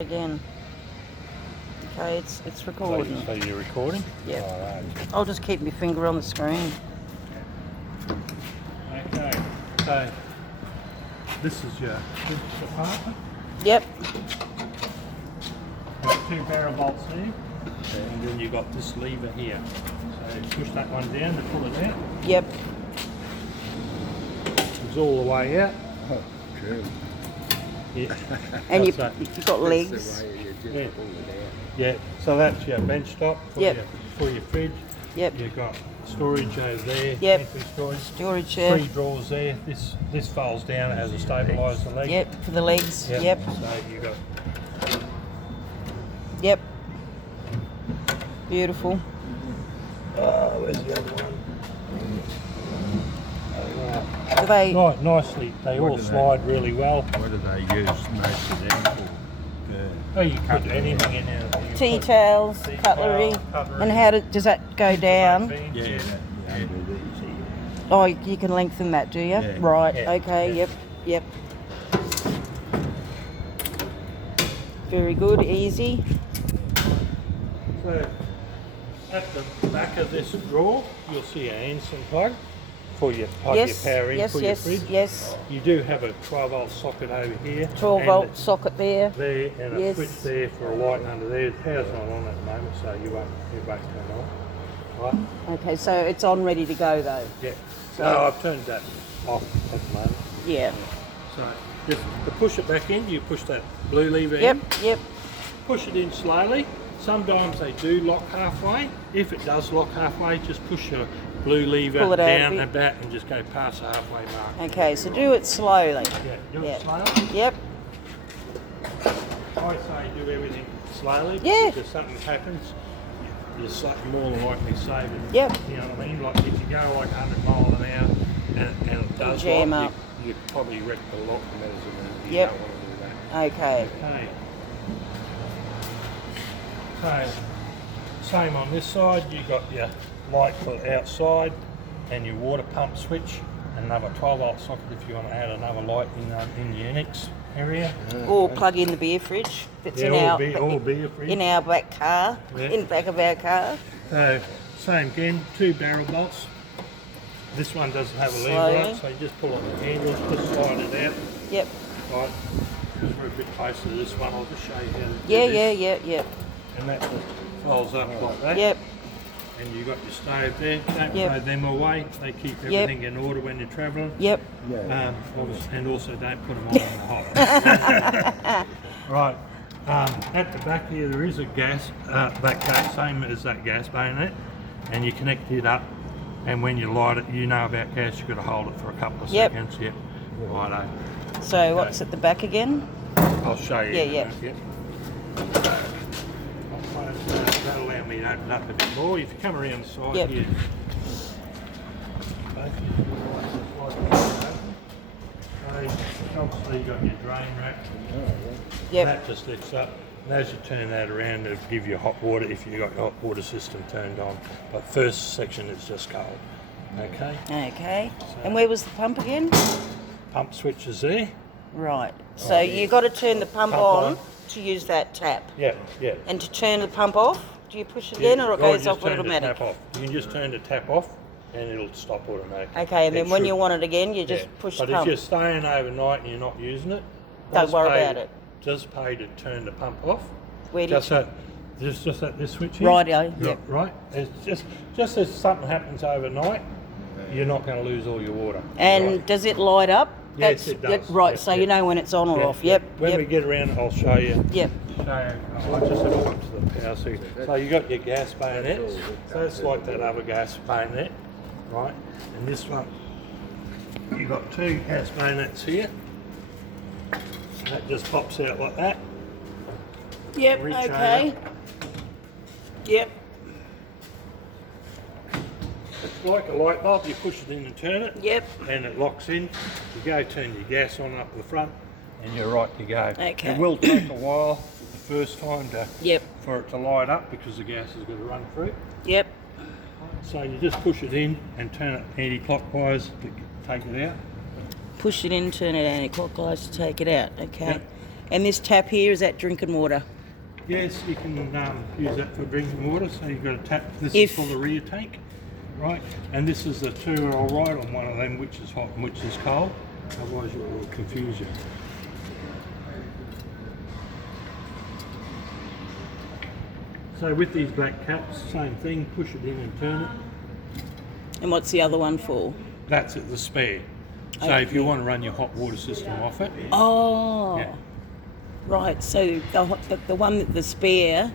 Again. Okay, it's recording. So you're recording? Yeah. Alright. I'll just keep my finger on the screen. Okay, so this is your apartment. Yep. Got two barrel bolts there, and then you've got this lever here. So push that one down to pull it out. Yep. It's all the way out. Oh, true. Yeah. And That's that. you've got That's legs. the way you just Yeah. pull it out. Yeah, so that's your bench top for, Yep. for your fridge. Yep. You've got storage over there. Yep. pantry storage. Storage chair. 3 drawers there. This folds down as a stabiliser leg. Yep. For the legs. Yep. So you got Yep. Beautiful. where's the other one? Do they? Nicely, they What all do they- slide really well. What do they use most of them for? Oh, you put anything in there. You Tea put towels, tea cutlery. towel, cutlery, And how does that go down? beans, Yeah, yeah. that under these here. Oh, you can lengthen that, do you? Yeah. Right. Yeah. Okay. Yeah. Yep. Very good. Easy. So, at the back of this drawer, you'll see a Anson plug for your plug Yes. your power in Yes. for your Yes. fridge. Yes. You do have a 12-volt socket over here. 12 and volt socket there. there and a Yes. switch there for a light under there. The power's not on at the moment, so it won't turn on. Right? Okay, so it's on, ready to go though. Yeah. So- No, I've turned that off at the moment. Yeah. So just to push it back in, you push that blue lever Yep. in, Yep. push it in slowly. Sometimes they do lock halfway. If it does lock halfway, just push your blue lever Pull it out a down bit. and back and just go past the halfway mark. Okay, so do it slowly. Yeah, do Yeah. it slowly. Yep. I say do everything slowly. Yeah. Because if something happens, you're more than likely saving. Yep. You know what I mean? Like if you go like 100 miles an hour and it does Jam lock, up. you probably wreck the lock mechanism. You Yep. don't want to do that. Okay. Okay. So, same on this side, you've got your light for outside and your water pump switch, another 12-volt socket if you want to add another light in the annex area. Or plug in the beer fridge if it's Yeah, in all beer fridge. in our back car, Yeah. in back of our car. So, same again, 2 barrel bolts. This one doesn't have a lever on Slowly. it, so you just pull on the handles, just slide it out. Yep. Right, because we're a bit closer to this one, I'll just show you how to do Yeah, this. yeah. And that just folds up like that. Yep. And you've got your stove there, don't Yep. throw them away, they keep Yep. everything in order when you're travelling. Yep. Yeah. And also don't put them on in the hot. Right, at the back here there is a gas, same as that gas bayonet, and you connect it up, and when you light it, you know about gas, you've got to hold it for a couple of Yep. seconds. Yep. Righto. So what's at the back again? I'll show you. Yeah, yeah. Yep. That'll allow me to open up a bit more. If you come around the side Yep. here. Obviously you've got your drain rack. Yep. That just lifts up. And as you turn that around, it'll give you hot water if you've got your hot water system turned on. But first section is just cold. Okay? Okay. And where was the pump again? Pump switch is there. Right. So you got to turn the pump Pump on on. to use that tap. Yeah, yeah. And to turn the pump off, do you push it again or it goes just off turn the automatic? tap off. You can just turn the tap off and it'll stop automatically. Okay, and then It when should. you want it again, you just Yeah. push But the if pump. you're staying overnight and you're not using it, Don't just worry pay- about it. Just pay to turn the pump off. Where do Just at this switch here. Rightio, Yeah, yep. right. It's just as something happens overnight, you're not going to lose all your water. And Right. does it light up? Yes, it does. Right, Yep, so yep. you know when it's on or Yeah, off. yeah. Yep. When yep. we get around, I'll show you. Yep. I just said I'll up to the power so you got your gas bayonets. So it's like that other gas bayonet, right? And this one, you've got 2 gas bayonets here. And that just pops out like that. Yep. Reach Okay. Yep. It's like a light bulb, you push it in and turn it. Yep. And it locks in. You go turn your gas on up the front and you're right to go. Okay. It will take a while the first time Yep. for it to light up because the gas is going to run through. Yep. So you just push it in and turn it anti-clockwise to take it out. Push it in, turn it anti-clockwise to take it out. Okay. Yep. And this tap here, is that drinking water? Yes, you can use that for drinking water. So you've got a tap. This If- is for the rear tank, right? And this is the two. I'll write on one of them which is hot and which is cold. Otherwise, it will confuse you. So with these black caps, same thing. Push it in and turn it. And what's the other one for? That's at the spare. So Okay. if you want to run your hot water system off it, Oh, yeah. right. So the one that the spare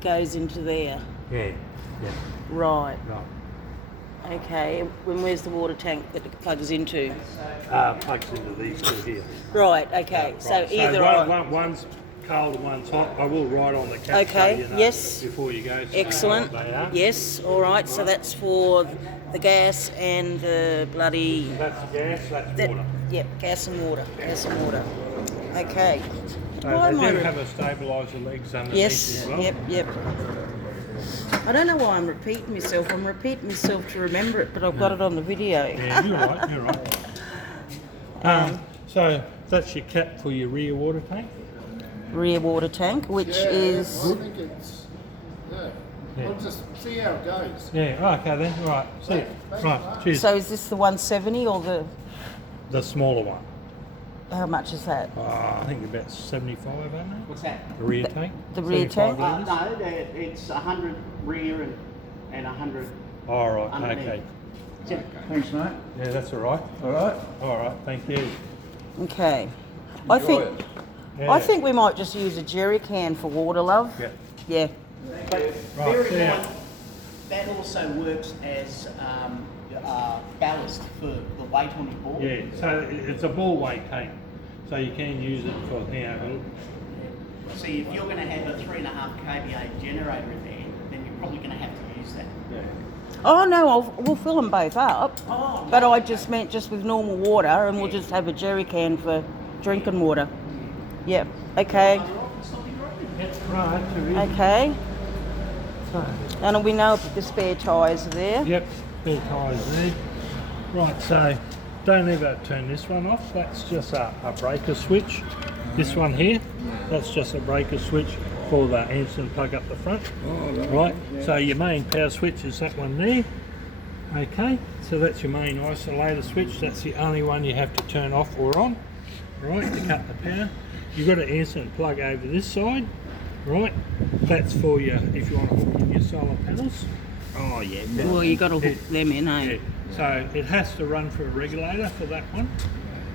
goes into there. Yeah. Yeah. Right. Right. Okay. And where's the water tank that it plugs into? Plugs into these two here. Right. Okay. Right. So either one's cold and one's hot. I will write on the cap. Okay, So you know yes. Before you go. So excellent. you know what they are. Yes. All right. So that's for the gas and the bloody. That's gas. That's That, water. yep. Gas and water. Gas and water. Okay. So Why am they I do re- have a stabiliser legs underneath Yes. as well. Yep. Yep. I don't know why I'm repeating myself. I'm repeating myself to remember it, but I've got it on the video. Yeah, you're right. You're right. So that's your cap for your rear water tank. Rear water tank, which is I think it's, yeah. We'll just see how it goes. Yeah. Okay then. Right. See you. Right. Cheers. so. Is this the 170 or the? The smaller one. How much is that? I think about 75, aren't they? What's that? The rear tank. the rear 75 tank? litres? No, it's 100 rear and 100 All right. underneath. Okay. Yeah. Thanks, mate. Yeah, that's all right. All right. All right. Thank you. Okay. I think Yeah. I think we might just use a jerry can for water, love. Yeah. Yeah. But Right, bear in yeah. mind, that also works as ballast for the weight on your board. Yeah, so it's a ball weight tank, so you can use it for See, if you're going to have a 3.5 kVA generator in there, then you're probably going to have to use that. yeah. Oh no, we'll fill them both up. Oh, But I just meant just with normal water, and we'll just have a jerry can for drinking water. Yep. Okay. That's right. Too easy. Okay. So, And we know the spare tyres are there. yep, spare tyres there. Right, so don't ever turn this one off. That's just a breaker switch. This one here, that's just a breaker switch for the Anderson plug up the front. Right, so your main power switch is that one there. Okay, so that's your main isolator switch. That's the only one you have to turn off or on, right, to cut the power. You've got an Anderson plug over this side, right? That's for your, if you want to hook in your solar panels. Oh, yeah. Well, you got to hook them in, eh? Yeah. So it has to run for a regulator for that one,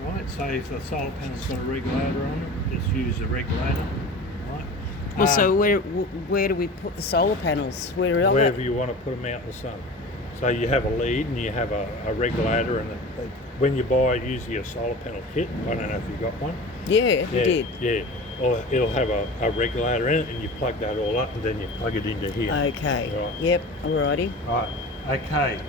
right? So if the solar panel's got a regulator on it, just use the regulator, right? Well, so where do we put the solar panels? Where are Wherever they? you want to put them out in the sun. So you have a lead and you have a regulator, and when you buy usually a solar panel kit, I don't know if you got one. Yeah, we did. Yeah. Or it'll have a regulator in it, and you plug that all up, and then you plug it into here. Okay. Right. Yep. Alrighty. Right, okay.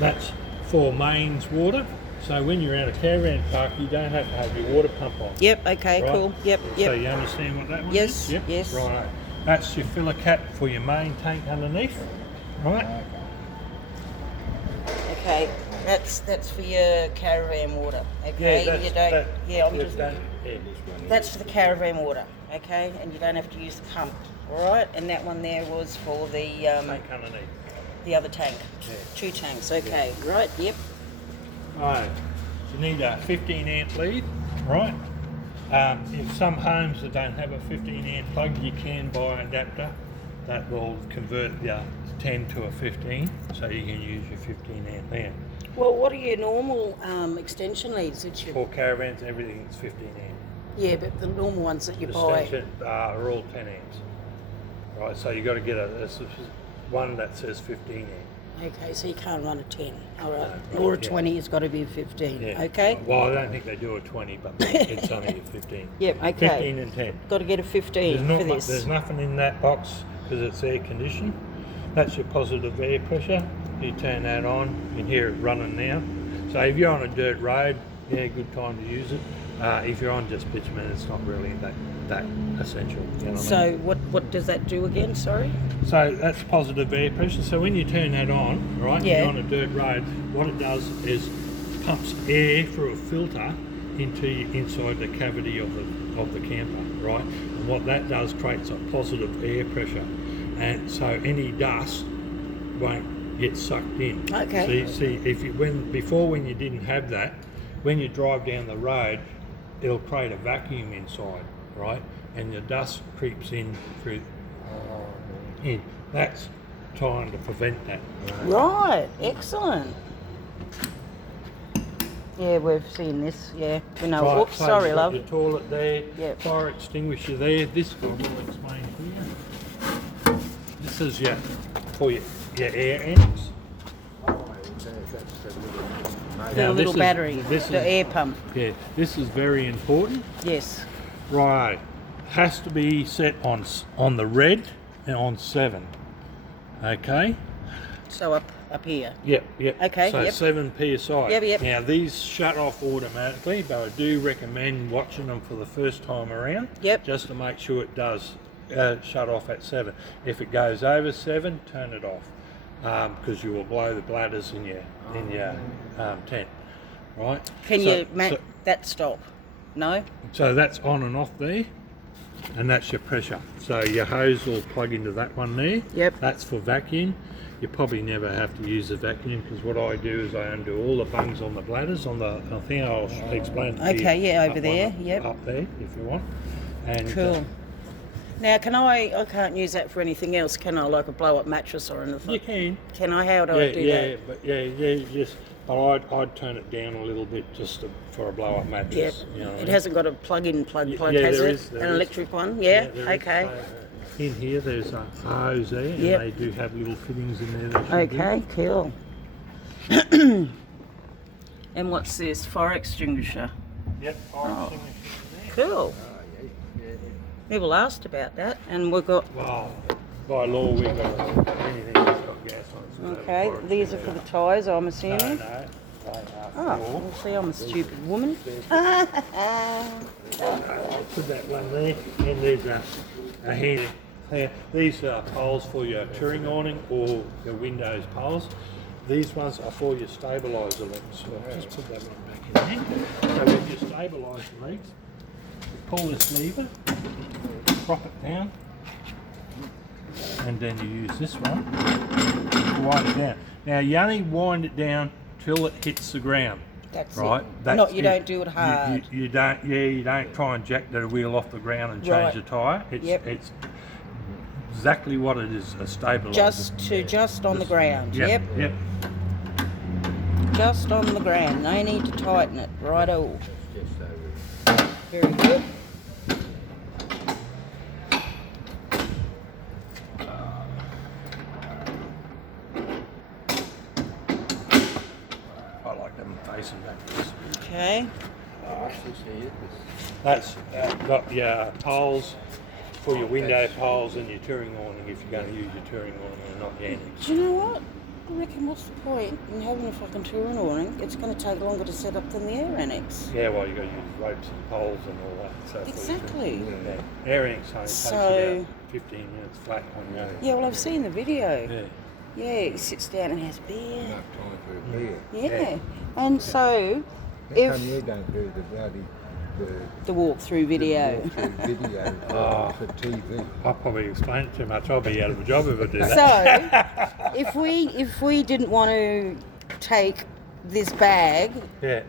That's for mains water. So when you're out of caravan park, you don't have to have your water pump on. Yep. Okay. Right? Cool. Yep. So Yep. you understand what that one Yes, is? Yep. yes. Right. That's your filler cap for your main tank underneath. Right? Okay. That's for your caravan water. Okay. You don't. Yeah. I'm just. yeah. That's for the caravan water. Okay. And you don't have to use the pump. All right. And that one there was for the Tank underneath. the other tank. Yeah. 2 tanks. Okay. Right. Yep. Right. You need a 15 amp lead, right? If some homes that don't have a 15 amp plug, you can buy an adapter that will convert the 10 to a 15, so you can use your 15 amp there. Well, what are your normal extension leads that you? For caravans, everything is 15 amp. Yeah, but the normal ones that you buy. Extension are all 10 amps. Right, so you got to get a one that says 15 amp. Okay, so you can't run a 10. All right. Or a yeah. 20, it's got to be a 15. Yeah. Okay? Well, I don't think they do a 20, but it's only a 15. Yep, okay. 15 and 10. Got to get a 15 for this. There's nothing in that box because it's air conditioned. That's your positive air pressure. You turn that on, you can hear it running now. So if you're on a dirt road, yeah, good time to use it. If you're on just bitumen, it's not really that essential. You know what I So mean? what does that do again? Sorry? So that's positive air pressure. So when you turn that on, right, Yeah. you're on a dirt road, what it does is pumps air through a filter into inside the cavity of of the camper, right? And what that does creates a positive air pressure, and so any dust won't get sucked in. Okay. See, if you when you didn't have that, when you drive down the road, it'll create a vacuum inside, right? And the dust creeps in through. In. That's trying to prevent that. Right, excellent. Yeah, we've seen this. Yeah, we know. Right, Oops, so sorry, you've got love. your toilet there, Yep. fire extinguisher there. This I will explain here. This is for your air ends. The little battery, the air pump. Yeah, this is very important. Yes. Right, has to be set on the red and on 7. Okay. So up here. Yep. Okay, So yep. 7 psi. Yep. Now these shut off automatically, but I do recommend watching them for the first time around. Yep. Just to make sure it does shut off at 7. If it goes over 7, turn it off, because you will blow the bladders in your tent. Right. Can So- you make that stop? No. So that's on and off there, and that's your pressure. So your hose will plug into that one there. Yep. That's for vacuum. You probably never have to use the vacuum, because what I do is I undo all the bungs on the bladders on the. I think I'll explain it to you. Okay, yeah, over Up there, one, yep. Up there, if you want. And Cool. Now, can I can't use that for anything else, can I? Like a blow up mattress or anything? you can. Can I? How do I do that? But I'd turn it down a little bit just for a blow up mattress. Yep. You know what I It mean? hasn't got a plug-in plug, Yeah, has there it? is, there An is. electric one? Yeah. there is. Okay. So, in here, there's a hose there, and Yep. they do have little fittings in there. That should Okay. Cool. And what's this? Fire extinguisher. Yep. Oh. Cool. People asked about that, and we've got. Well, by law, we've got anything that's got gas on it. Okay, these are for the tyres, I'm assuming. No, they are Oh, for. well, see, I'm a stupid woman. I'll put that one there, and there's a hand. These are poles for your touring awning or your windows poles. These ones are for your stabiliser legs. So I'll just put that one back in there. So with your stabiliser legs, pull this lever, prop it down, and then you use this one to wind it down. Now you only wind it down till it hits the ground. That's Right, it. that's Not, you it. don't do it hard. You don't. Yeah, you don't try and jack the wheel off the ground and change Right. the tyre. Yep. It's exactly what it is, a stabiliser. Just on the ground. Yep. Yep. Just on the ground. No need to tighten it. Righto. Very good. I like them facing backwards. Okay. That's got your poles for your window poles and your touring awning if you're going to use your touring awning and not your annex. Do you know what? I reckon what's the point in having a fucking touring awning? It's going to take longer to set up than the air annex. Yeah, well, you've got to use ropes and poles and all that. So Exactly. Yeah. Air annex only takes So- about 15 minutes flat on your Yeah, well, I've seen the video. Yeah. Yeah, he sits down and has beer. Enough time for a beer. Yeah. And so, How come if you don't do the bloody the walkthrough video. walkthrough video for TV? I'll probably explain it too much. I'll be out of a job if I do that. So, if we didn't want to take this bag, Yeah.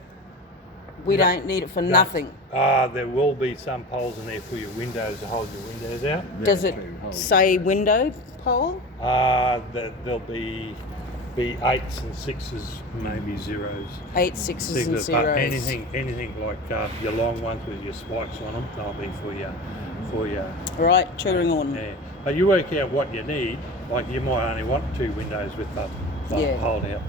we don't need it for nothing. There will be some poles in there for your windows to hold your windows out. Does it say window pole? There'll be 8s and 6s, maybe 0s. 8 sixes and But zeros. anything like your long ones with your spikes on them, they'll be for your. Right, touring on. Yeah. But you work out what you need. Like you might only want 2 windows with the Yeah. hold out.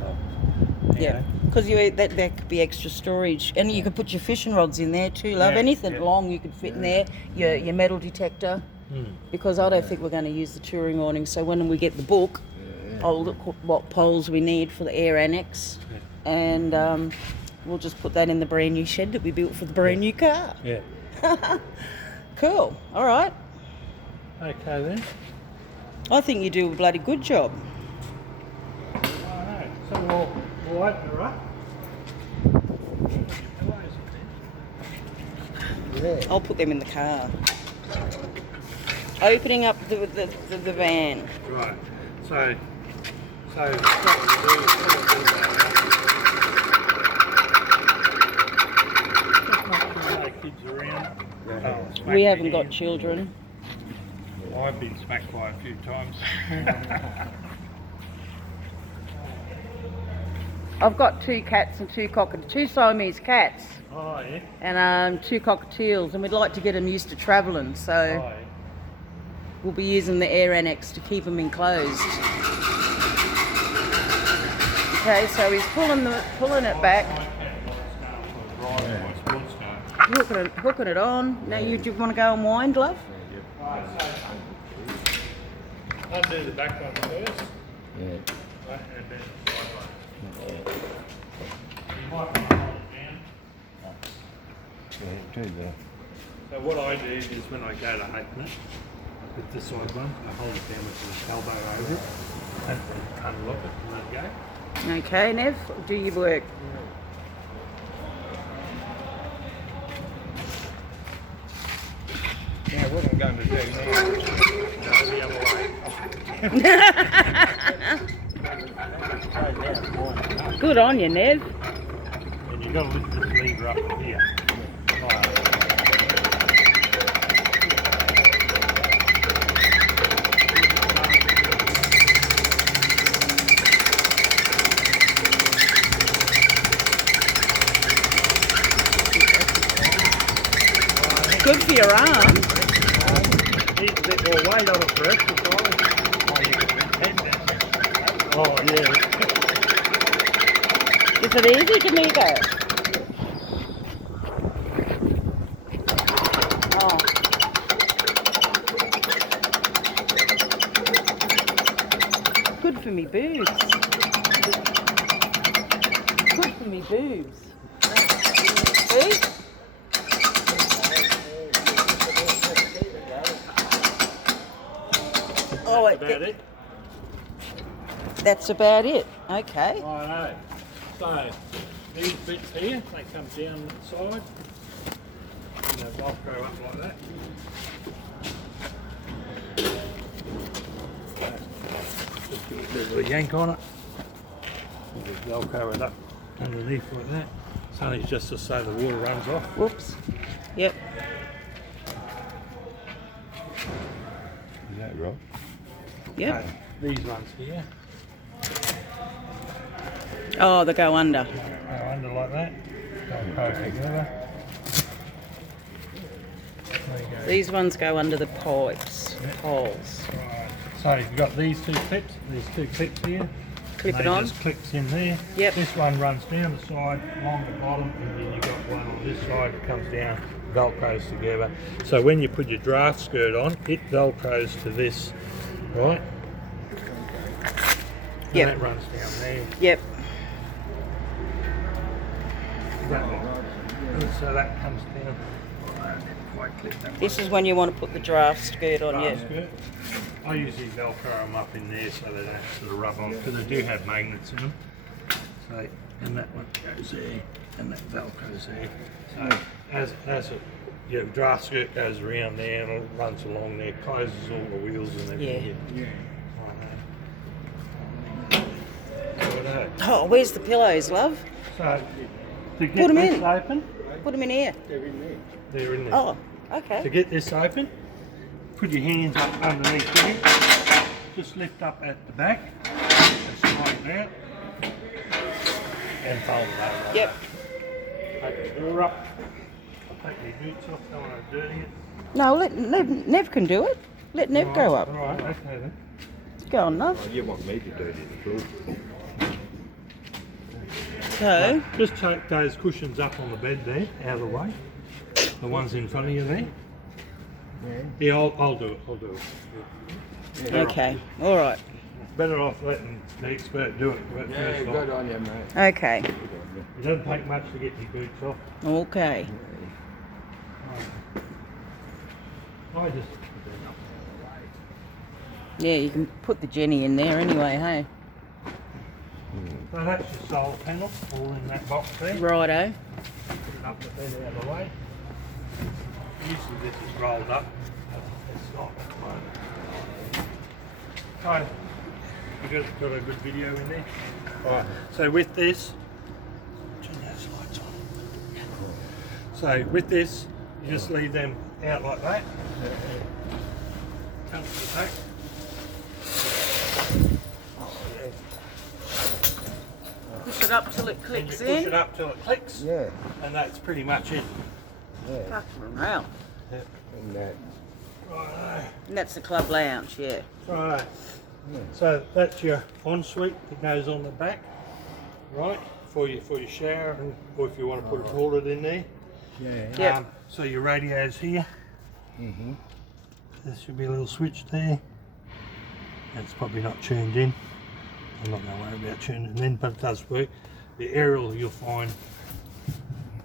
You Yeah, know. because that could be extra storage, and you could put your fishing rods in there too, love. Yeah, Anything yeah. long you could fit in there. Your metal detector, because I don't think we're going to use the touring awning. So when we get the book, I'll look what poles we need for the air annex, and we'll just put that in the brand new shed that we built for the brand new car. Yeah. Cool. All right. Okay then. I think you do a bloody good job. Alright, so we'll open her up. Yeah. I'll put them in the car. Opening up the van. Right. So what we do is kids around. Oh, We haven't got children. I've been smacked by a few times. I've got 2 cats and 2 Siamese cats, Oh yeah. and 2 cockatiels, and we'd like to get them used to travelling. So Oh, yeah. we'll be using the air annex to keep them enclosed. Okay, so he's pulling it back, hooking it on. Now you want to go and wind, love? Undo the back one first. Yeah. Right, and then you might want to hold it down. Yeah, do that. So what I do is when I go to open it, with the side one, I hold it down with the elbow over it and unlock it and let it go. Okay, Nev, do your work. Now, what I'm going to do now, Go the other way. Good on you, Nev. And you've got to lift this lever up from here. Good for your arm. Needs a bit more weight on it for exercise. Oh, you can bend it. Oh, yeah. Is it easy, D'Amigo? Oh. Good for me boobs. Good for me boobs. See? Oh, About it. that's about it. Okay. Righto. So, these bits here, they come down the side. And they velcro up like that. Just give it a bit of a yank on it. And just velcro it up underneath like that. It's only just to so the water runs off. Whoops. Yep. is that right? Yep. These ones here, Oh, they go under. go under like that. Velcro together. There you go. These ones go under the pipes, holes. Right. So you've got these 2 clips, here. Clip And it on. just clips in there. Yep. This one runs down the side, along the bottom, and then you've got one on this side that comes down, velcros together. So when you put your draft skirt on, it velcros to this, right? And Yep. that runs down there. Yep. That one. And so that comes down. Quite clip that This is when you want to put the draft skirt on, draft yeah. skirt. I usually velcro them up in there so they don't sort of rub on, because they do have magnets in them. So, and that one goes there, and that velcro's there. So as your draft skirt goes around there and it runs along there, closes all the wheels and everything. Yeah. Righto. Oh, where's the pillows, love? So to Put get 'em this in. open, Put them in here. they're in there. Oh, To okay. get this open, put your hands up underneath here. Just lift up at the back and slide it out. And fold it over. Yep. Take the door up. I'll take your boots off, don't want to dirty it. No, let Nev can do it. Let Nev go up. Alright, okay then. Go on, love. Oh, you want me to do it in the floor? So, Just take those cushions up on the bed there, out of the way. The ones in front of you there. Yeah, I'll do it, Yeah. okay. All right. Better off letting the expert do it Yeah, first good off. on you, mate. Okay. It doesn't take much to get your boots off. Okay. I just Yeah, you can put the Jenny in there anyway, hey? so that's your solar panel, all in that box there. Righto. Put it up the bed out of the way. Usually this is rolled up. It's not at the moment. Okay. You got a good video in there? Alright, so with this, turn those lights on. So with this, you just leave them out like that. Come to the back. Push it up till it And you clicks push in. it up till it clicks. Yeah. And that's pretty much it. Yeah. Fucking around. And that. Right. And that's the club lounge, yeah. Right. So that's your ensuite that goes on the back, right? For your shower, and or if you want to put a toilet in there. Yeah. Yep. So your radio's here. There should be a little switch there. It's probably not tuned in. I'm not going to worry about tuning it in, but it does work. The aerial you'll find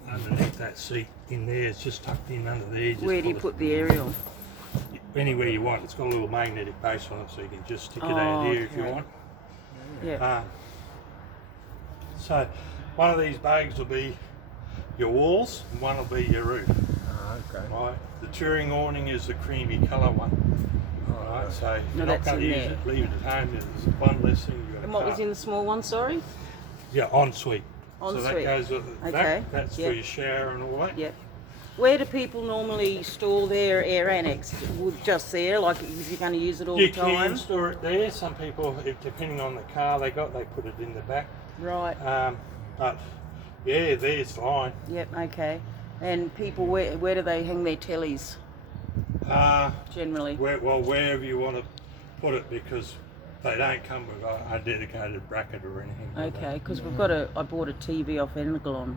underneath that seat in there. It's just tucked in under there. Just Where do you put the aerial? anywhere you want. It's got a little magnetic base on it, so you can just stick it Oh, out here if you okay. want. Yeah. So one of these bags will be your walls and one will be your roof. Okay. Right. The touring awning is the creamy colour one. Right. So if No, you're not that's going to in use there. it, leave it at home. There's one less thing you've got to And what was cut. in the small one, sorry? Yeah, ensuite. So that Ensuite. goes with that. Okay, That's yep. for your shower and all that. Yep. Where do people normally store their air annex? Just there, like if you're going to use it all You the time? can store it there. Some people, depending on the car they got, they put it in the back. Right. But yeah, there's fine. Yep, okay. And people, where do they hang their tellies generally? Wherever you want to put it, because they don't come with a dedicated bracket or anything. like Okay, that. because I bought a TV off Energlon.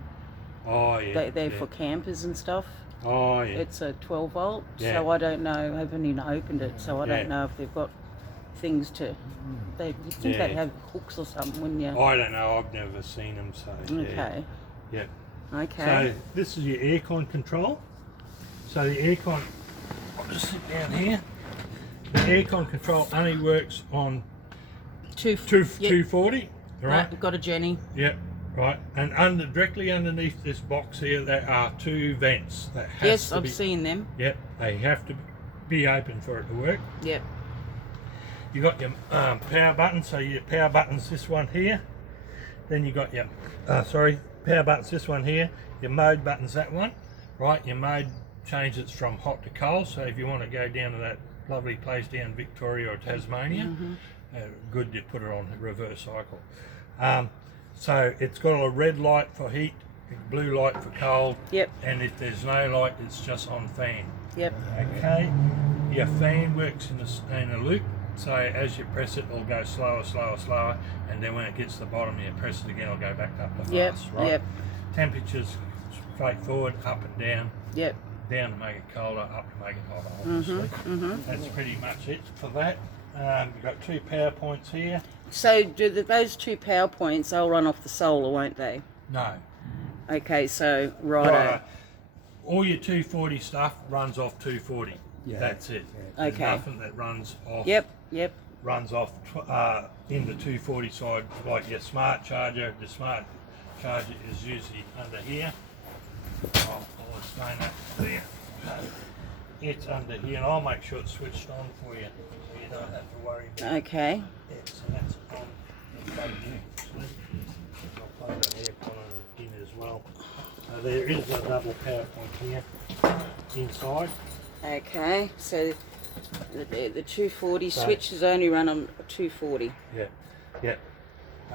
Oh yeah. They're yeah. for campers and stuff. Oh yeah. It's a 12 volt, Yeah. so I don't know. I haven't even opened it, so I Yeah. don't know if they've got things to. You'd think Yeah. they'd have hooks or something, wouldn't you? I don't know. I've never seen them. So yeah. Okay. Yeah. Okay. So this is your aircon control. So the aircon, I'll just sit down here. The aircon control only works on Yep. 240, Right, right? we've got a Jenny. Yep, right. And directly underneath this box here, there are two vents that has Yes, to I've be. seen them. Yep, they have to be open for it to work. Yep. You got your power button, so your power button's this one here. Then you got your power button's this one here. Your mode button's that one, right? Your mode changes from hot to cold. So if you want to go down to that lovely place down Victoria or Tasmania, good to put it on reverse cycle. So it's got a red light for heat, a blue light for cold. Yep. And if there's no light, it's just on fan. Yep. Okay, your fan works in a loop, so as you press it, it'll go slower, slower, slower, and then when it gets to the bottom, you press it again, it'll go back up to Yep. fast, right? Yep. Temperatures straightforward, up and down, Yep. down to make it colder, up to make it hotter, obviously. That's pretty much it for that. You've got two power points here. So those two power points, they'll run off the solar, won't they? No. Okay, so righto. All your 240 stuff runs off 240. Yeah. That's it. There's Okay. nothing that runs off. Yep. Yep. Runs off in the 240 side, like your smart charger. The smart charger is usually under here. I'll explain that there. It's under here, and I'll make sure it's switched on for you, so you don't have to worry about Okay. it. So that's on. It's plugged in, actually. I'll plug that aircon in as well. So there is a double power point here inside. Okay. So the 240 So- switches only run on 240. Yeah, yeah.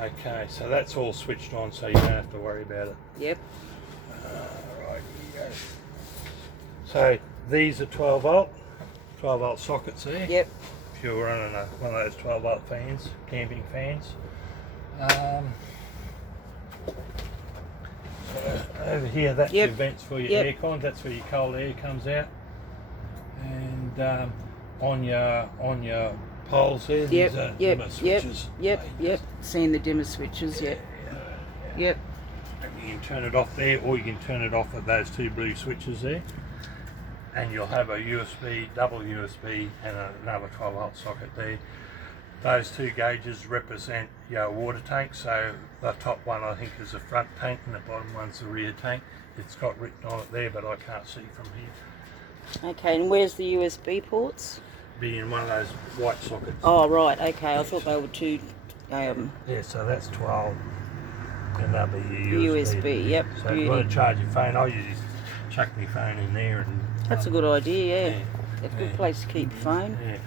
Okay, so that's all switched on, so you don't have to worry about it. Yep. Right, here you go. So these are 12 volt sockets there. Yep. If you're running one of those 12 volt fans, camping fans. So over here, that's Yep. your vents for your Yep. aircon. That's where your cold air comes out. And on your poles there, Yep. these are Yep. dimmer Yep. switches. Yep. Yep. Seeing the dimmer switches. Yep. Yep. You can turn it off there, or you can turn it off at those two blue switches there, and you'll have a USB, double USB, and another 12 volt socket there. Those two gauges represent your water tank. So the top one I think is the front tank, and the bottom one's the rear tank. It's got written on it there, but I can't see from here. Okay, and where's the USB ports? Be in one of those white sockets. Oh, right, okay. I thought they were two. Yeah, so that's 12. And that'll be your USB, yep. So if you want to charge your phone, I'll use chuck my phone in there and That's a good idea, yeah. Yeah. That's a good Yeah. place to keep your phone. yeah,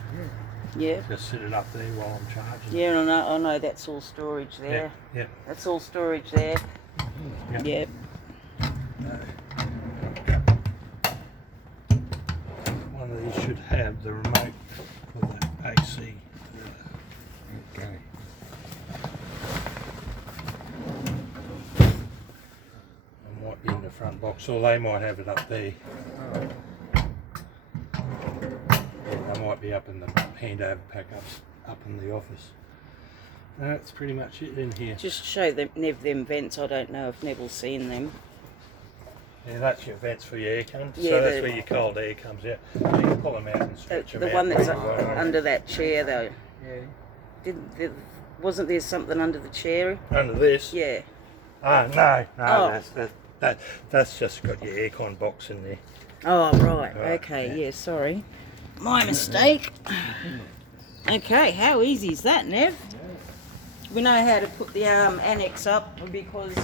Yeah. just sit it up there while I'm charging. Yeah, I know that's all storage there. Yeah. That's all storage there. Yeah. Yep. One of these should have the remote for the AC. Okay. It might be in the front box, or they might have it up there. Yeah, they might be up in the handover pack up in the office. That's pretty much it in here. Just show them Nev them vents. I don't know if Neville's seen them. Yeah, that's your vents for your air comes. Yeah, So that's the- where your cold air comes out. So you can pull them out and stretch them The out. one that's pretty well. under that chair though. Yeah. Wasn't there something under the chair? Under this? Yeah. No, Oh. that's just got your aircon box in there. Oh, right. Right, Okay, yeah. yeah, sorry. My mistake. Okay, how easy is that, Nev? We know how to put the annex up because